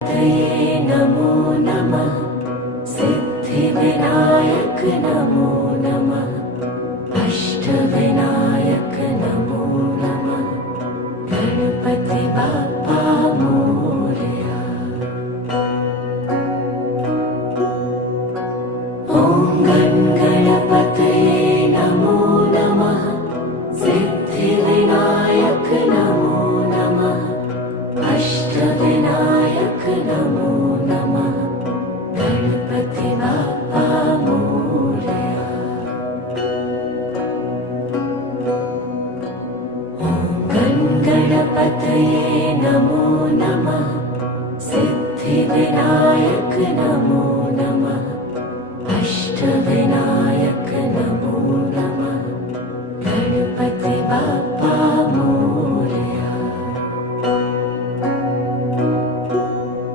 तये नमो नमः। सिद्धिविनायक नमो नमः। अष्टविनायक नमो नमः। गणपति बाप्पा मोरया। ॐ गणपतये नमो नमः। सिद्धिविनायक नमो नमः। अष्टविनायक नमो नमः। गणपति बाप्पा मोरया। ॐ गणपतये नमो नमः। सिद्धिविनायक नमो नमः।